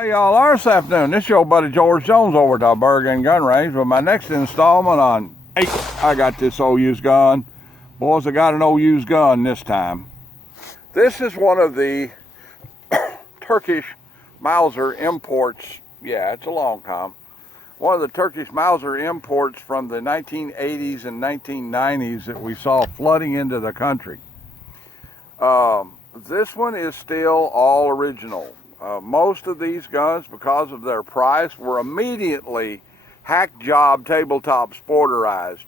How y'all are this afternoon? This is your buddy George Jones over at Bergen Gun Range with my next installment on I got this old used gun. Boys, I got an old used gun this time. This is one of the Turkish Mauser imports. Yeah, it's a long time. One of the Turkish Mauser imports from the 1980s and 1990s that we saw flooding into the country. This one is still all original. Most of these guns, because of their price, were immediately hack job tabletop sporterized.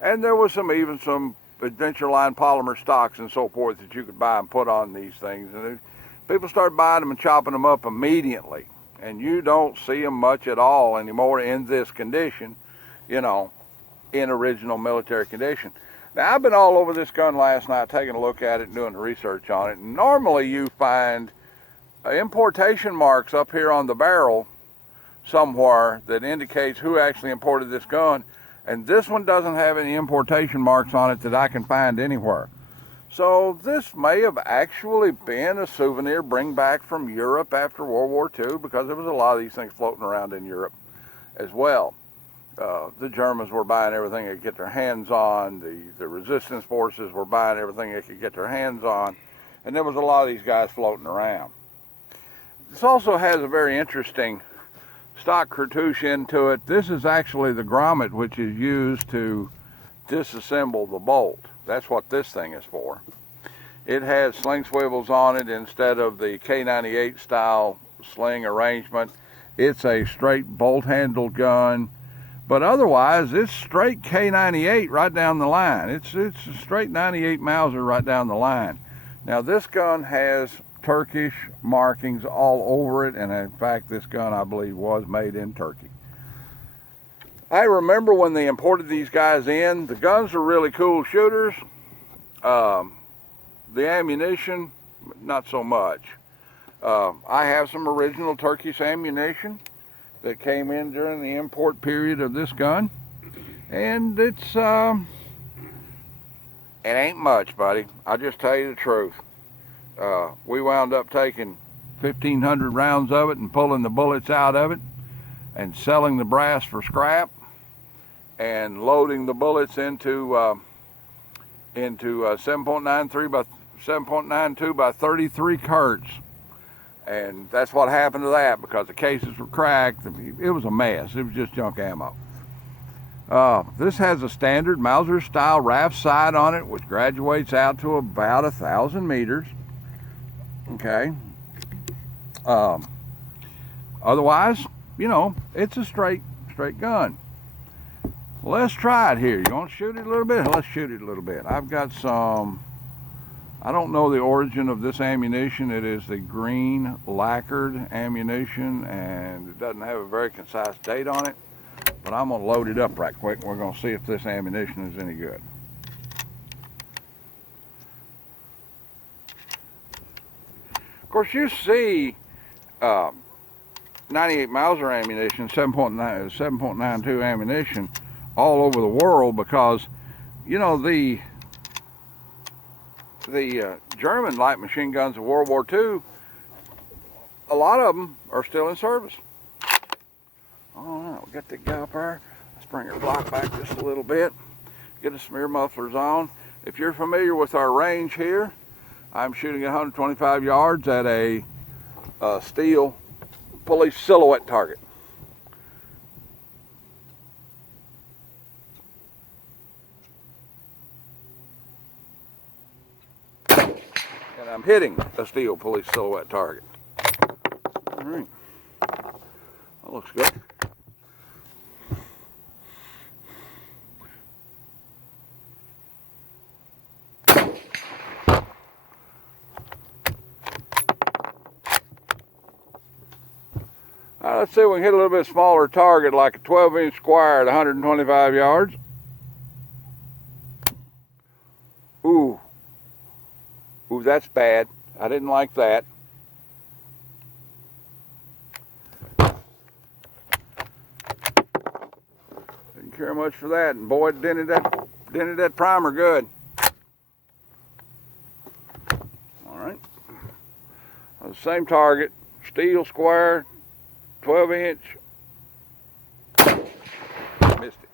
And there was even some Adventure Line polymer stocks and so forth that you could buy and put on these things. And people started buying them and chopping them up immediately. And you don't see them much at all anymore in this condition, you know, in original military condition. Now, I've been all over this gun last night, taking a look at it and doing the research on it. And normally you find importation marks up here on the barrel somewhere that indicates who actually imported this gun. And this one doesn't have any importation marks on it that I can find anywhere. So this may have actually been a souvenir bring back from Europe after World War II, because there was a lot of these things floating around in Europe as well. The Germans were buying everything they could get their hands on. The resistance forces were buying everything they could get their hands on. And there was a lot of these guys floating around. This also has a very interesting stock cartouche into it. This is actually the grommet which is used to disassemble the bolt. That's what this thing is for. It has sling swivels on it instead of the K98 style sling arrangement. It's a straight bolt handled gun, but otherwise it's straight K98 right down the line. It's a straight 98 Mauser right down the line. Now this gun has Turkish markings all over it, and in fact this gun I believe was made in Turkey. I remember when they imported these guys in, the guns are really cool shooters. The ammunition, not so much. I have some original Turkish ammunition that came in during the import period of this gun, and it ain't much, buddy. I'll just tell you the truth. We wound up taking 1,500 rounds of it and pulling the bullets out of it and selling the brass for scrap and loading the bullets into 7.93 by 7.92 by 33 Kurtz. And that's what happened to that, because the cases were cracked. It was a mess. It was just junk ammo. This has a standard Mauser style RAF sight on it, which graduates out to about 1,000 meters. Okay. Otherwise, you know, it's a straight gun. Let's try it here. You want to shoot it a little bit? Let's shoot it a little bit. I've got some, I don't know the origin of this ammunition. It is the green lacquered ammunition, and it doesn't have a very concise date on it, but I'm going to load it up right quick and we're going to see if this ammunition is any good. Of course, you see 98 Mauser ammunition, 7.92 ammunition all over the world, because, you know, the German light machine guns of World War II, a lot of them are still in service. All right, we got the guy up there. Let's bring our block back just a little bit. Get the smear mufflers on. If you're familiar with our range here, I'm shooting at 125 yards at a steel police silhouette target. And I'm hitting a steel police silhouette target. All right, that looks good. Let's see if we can hit a little bit smaller target, like a 12-inch square at 125 yards. Ooh, that's bad. I didn't like that. Didn't care much for that, and boy, it dented that primer good. All right, the same target, Steel square, 12-inch. Missed it.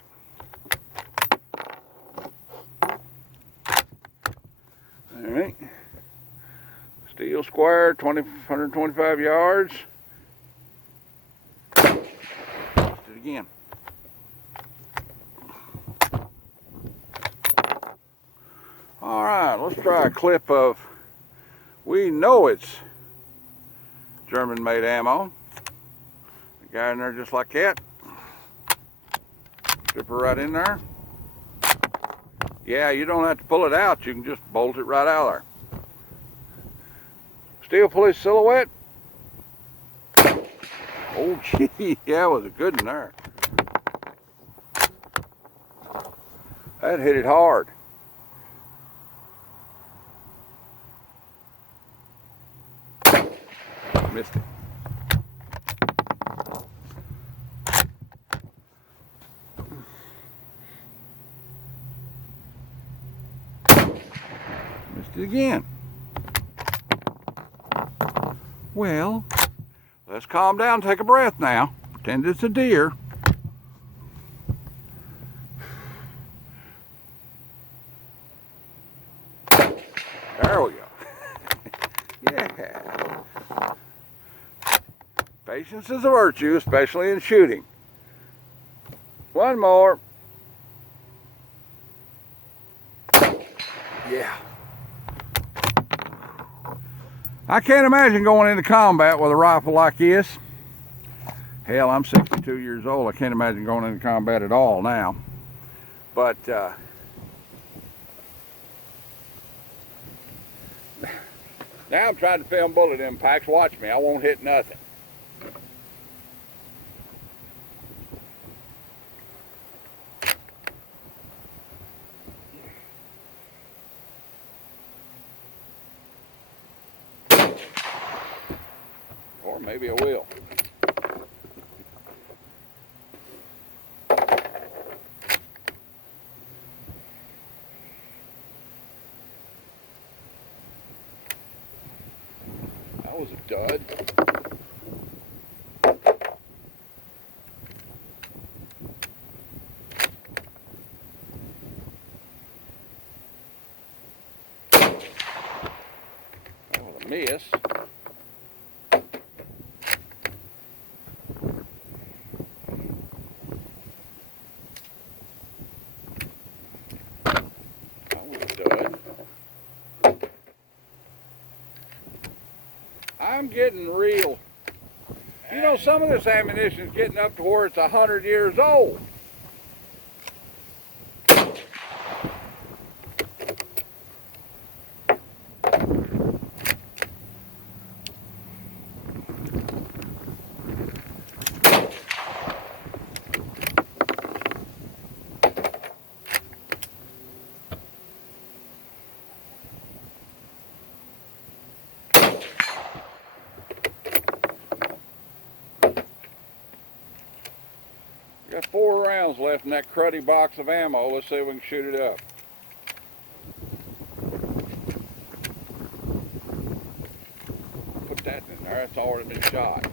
All right. Steel square, 125 yards. Missed it again. All right, let's try a clip of, we know it's German-made ammo. The guy in there just like that. Strip her right in there. Yeah, you don't have to pull it out. You can just bolt it right out of there. Steel police silhouette. Oh, gee, yeah, it was a good one there. That hit it hard. Missed it. Missed it again. Well, let's calm down and take a breath now. Pretend it's a deer. There we go. Yeah. Patience is a virtue, especially in shooting. One more. Yeah. I can't imagine going into combat with a rifle like this. Hell, I'm 62 years old. I can't imagine going into combat at all now. But now I'm trying to film bullet impacts. Watch me, I won't hit nothing. Or maybe I will. That was a dud. That was a miss. I'm getting real. You know, some of this ammunition is getting up to where it's 100 years old. Got 4 rounds left in that cruddy box of ammo. Let's see if we can shoot it up. Put that in there. It's already been shot.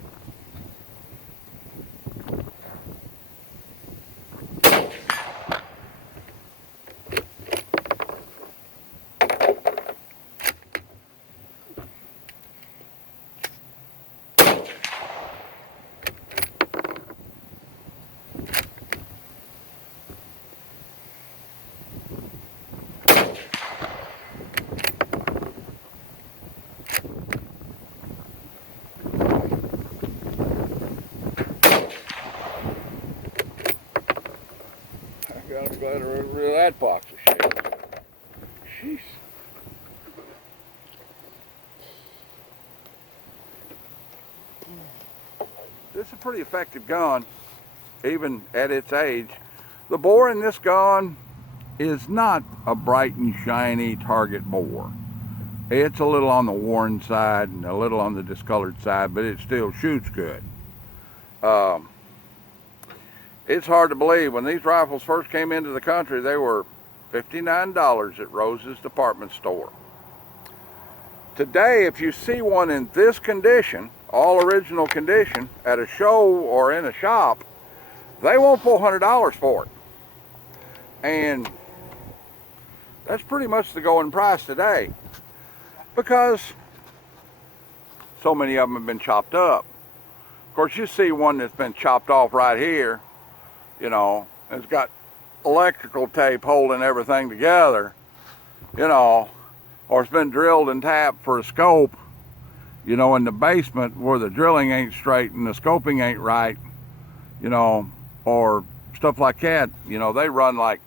I'm glad I got rid of that box of shit. Jeez. This is a pretty effective gun, even at its age. The bore in this gun is not a bright and shiny target bore. It's a little on the worn side and a little on the discolored side, but it still shoots good. It's hard to believe, when these rifles first came into the country, they were $59 at Rose's department store. Today, if you see one in this condition, all original condition at a show or in a shop, they want $400 for it. And that's pretty much the going price today, because so many of them have been chopped up. Of course, you see one that's been chopped off right here, you know, and it's got electrical tape holding everything together, you know, or it's been drilled and tapped for a scope, you know, in the basement where the drilling ain't straight and the scoping ain't right, you know, or stuff like that. You know, they run like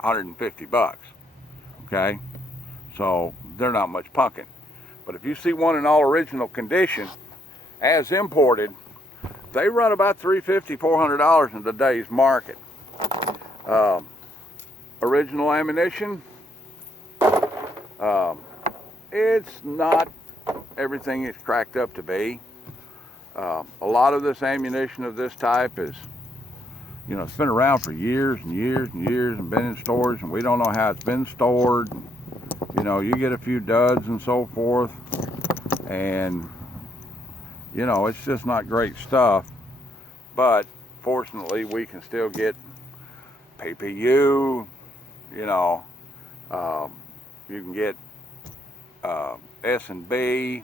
150 bucks, okay? So they're not much punkin'. But if you see one in all original condition, as imported, they run about $350, $400 in today's market. Original ammunition, it's not everything it's cracked up to be. A lot of this ammunition of this type is, you know, it's been around for years and years and years and been in storage, and we don't know how it's been stored. You know, you get a few duds and so forth, and, you know, it's just not great stuff. But fortunately, we can still get PPU, you know, you can get S&B,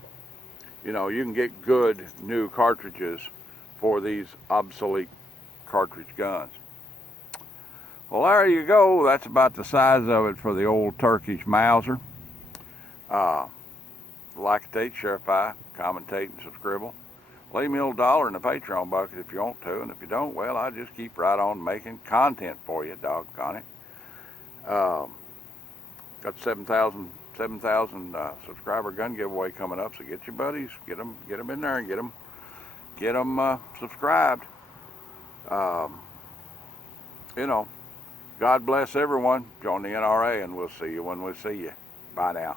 you know, you can get good new cartridges for these obsolete cartridge guns. Well, there you go. That's about the size of it for the old Turkish Mauser. Like, share, commentate, and subscribe. Leave me a little $1 in the Patreon bucket if you want to, and if you don't, well, I just keep right on making content for you, doggone it. Got 7,000 subscriber gun giveaway coming up, so get your buddies, get them in there and get them subscribed. You know, God bless everyone. Join the NRA, and we'll see you when we see you. Bye now.